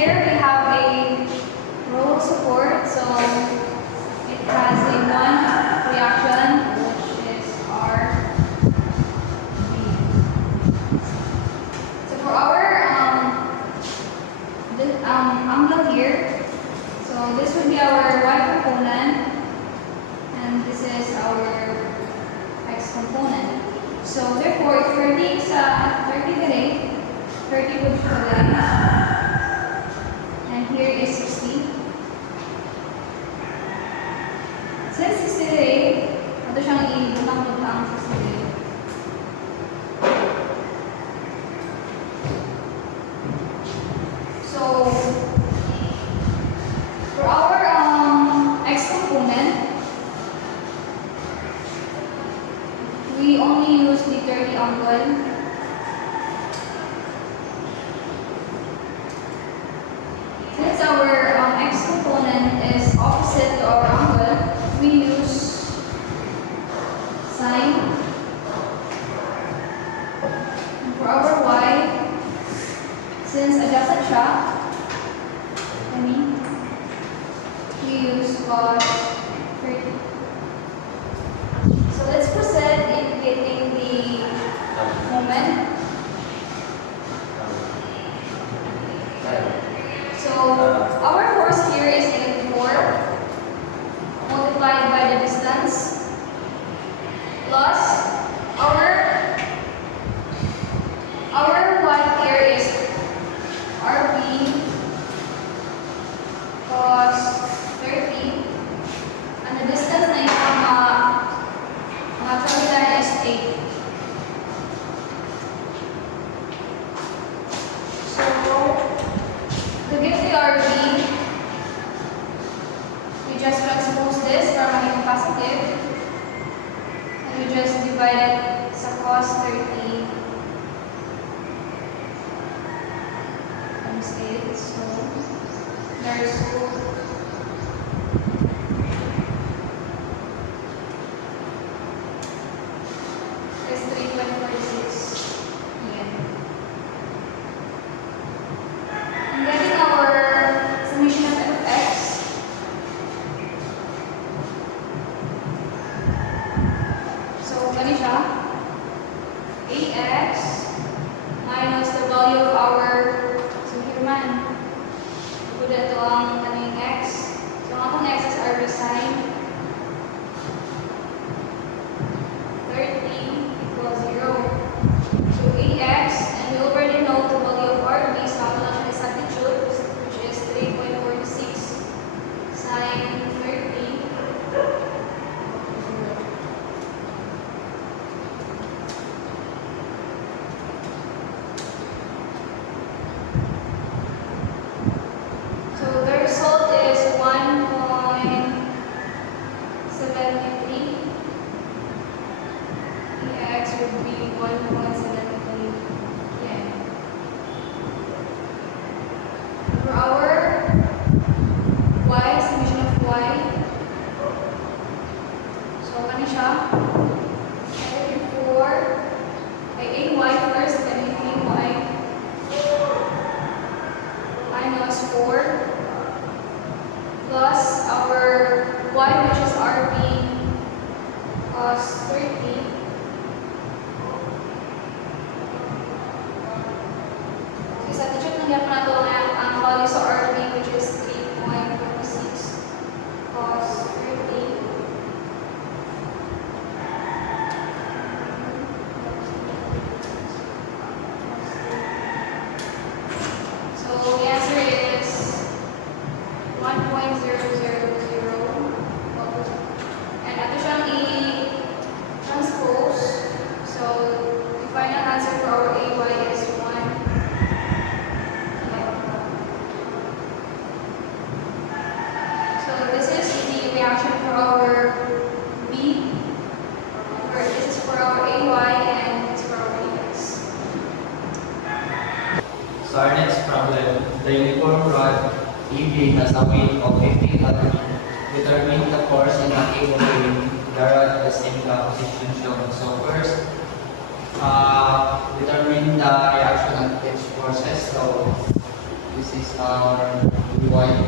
here we have a roll support. So it has a one reaction, which is RB. So for our angle here, so this would be our y component, and this is our x component. So therefore, if 30 is 30 today, 30 would be today, and here is 60. Since 60 today, ito siyang i-bunang ang 60 today. So for our x component, we only use the 30 angle. Since our x component is opposite to our angle, we use sine. And for our y, since adjusted siya, we use cos 30. So let's proceed in getting the moment. So our force here is -4 multiplied by the distance plus our y here is RB cos 30, and the distance na yung mga terminal is 8. So to get the RB, we just transpose this para maging positive, and we just divide it sa cos 30 times 8. So there's is 3.46 million. And getting our summation of f of x. So gani siya, ax minus the value of our, so here man, put ito ang kaning x. So ang atong x is RB sine 30 equals 0. So ax, and we already know the value of RB, so ako lang siya is altitude, which is 3.46 sine 30. So the result is 1.73. Ax would be 1.73. Yeah. For our y, summation of y. So kani siya. Ay ay first, then ay minus 4 plus our y, which is RB cos 30. So sa teacher nang yan pa nato ang value sa RB, which is 3.46 cos 30. So the answer is 1.000. And ato siyang i-transpose. So the final answer for our AY is 1. So this is the reaction for our B. Or this is for our AY, and it's for our AX. So our next problem, the uniform rod EB has a weight of 50 N. Determine the force in an able weight. The rod is in the position shown. So first, determine the reaction of each forces. So This is our white.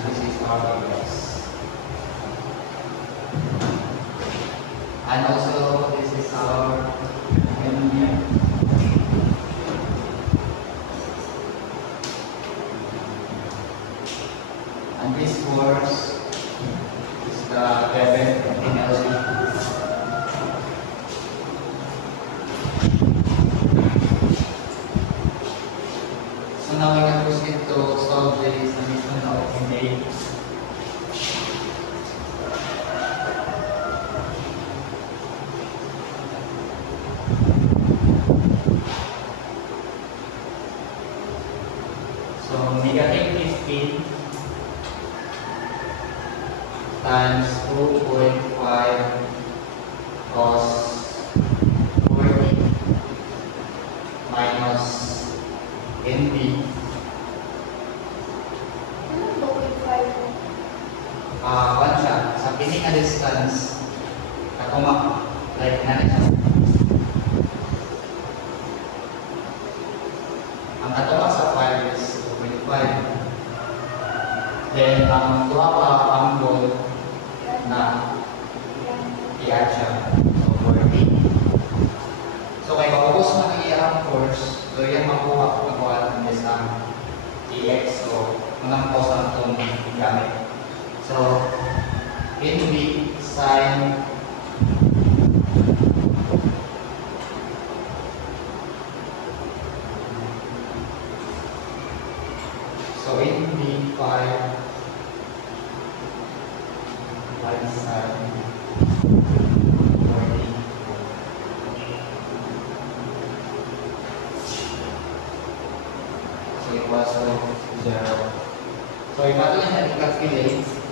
This is our gas. And also this is our aluminum. And this force is the Kevin NLC. So now we can proceed to solve this emission of May. So negative 15 times 2.5 cos 40 minus NB. One siya, sa pining na distance, katuma, like na siya. Ang katuma sa 5 is 2.5. Then, ang tuwa ka angle na i-add siya. So, 40. So, kay maubos na ang force, so yan makuha ko ng isang EX. So, mga cos na itong gamit. So, NB sine so NB 5 sine 40. So, equals to 0. So, iba ito yung i-calculate.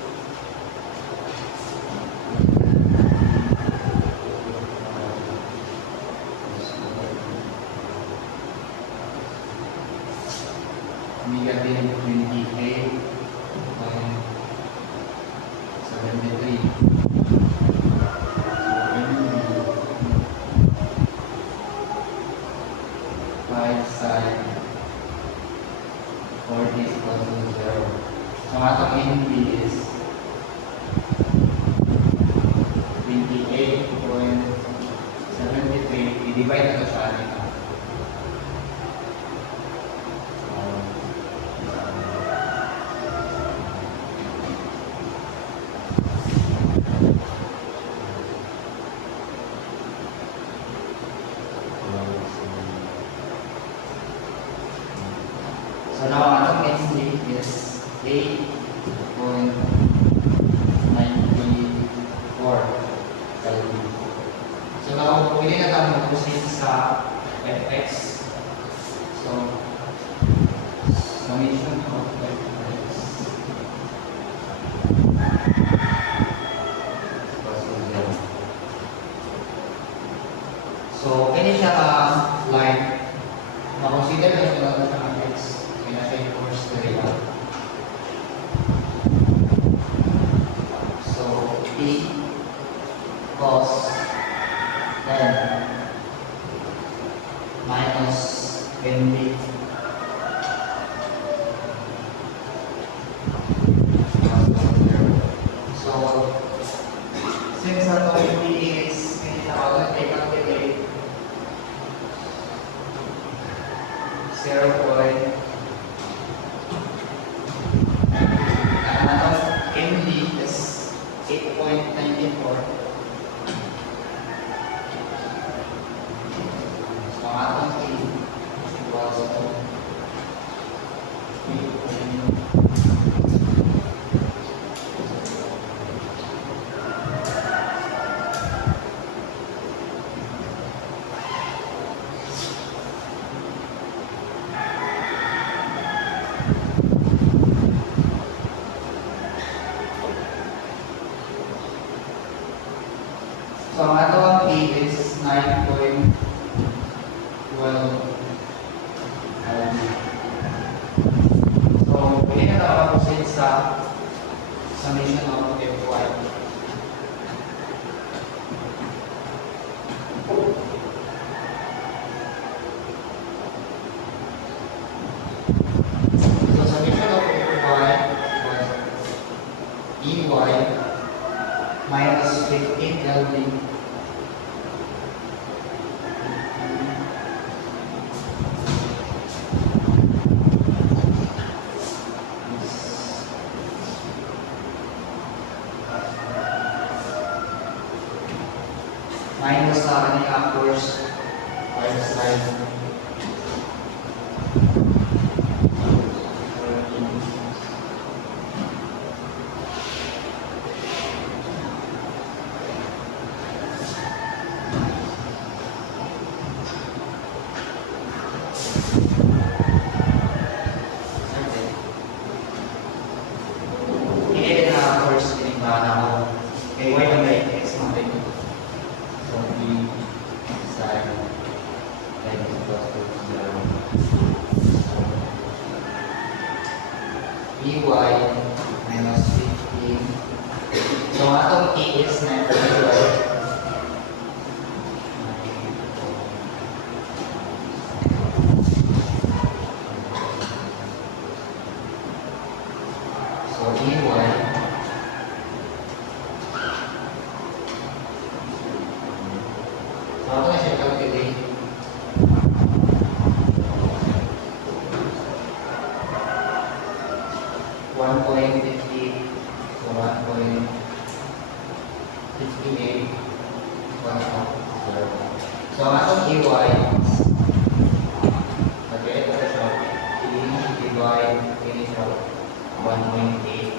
Negative 28.73. 5 sine 40 is equal to 0. So, ang atong NB is 28.73. I-divide na ito siya. So now ang atong NB is 8.94 Kelvin. So now, pwede na tayo mag-proceed sa Fx. So, summation of Fx equals to 0. So, kanya siya line. Na-consider na ito lang siya ng x. Kaya siya yung force area. So, P cos 10 minus NB. So, since our NB is calculate 0. And our NB is 8.94. So, ang atong P equals to 8.94. So, ang atong P is 9.12. So, pwede na tayo mag-proceed sa summation of Fy. first slide. Ini din na course din ba na ako. Kay Y na may X natin. So, B side X plus 2 0. BY minus 15. So, atong A is na BY. So, EY so, ako na siya calculate. One point 50, so 1.58, 1.0. So, ang atong EY, okay, ito siya, divide, ini siya, 1.8.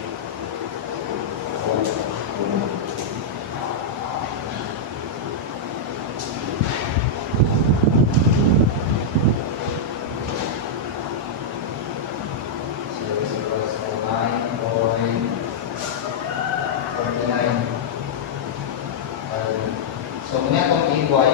So this equals 9.49. So muna itong EY,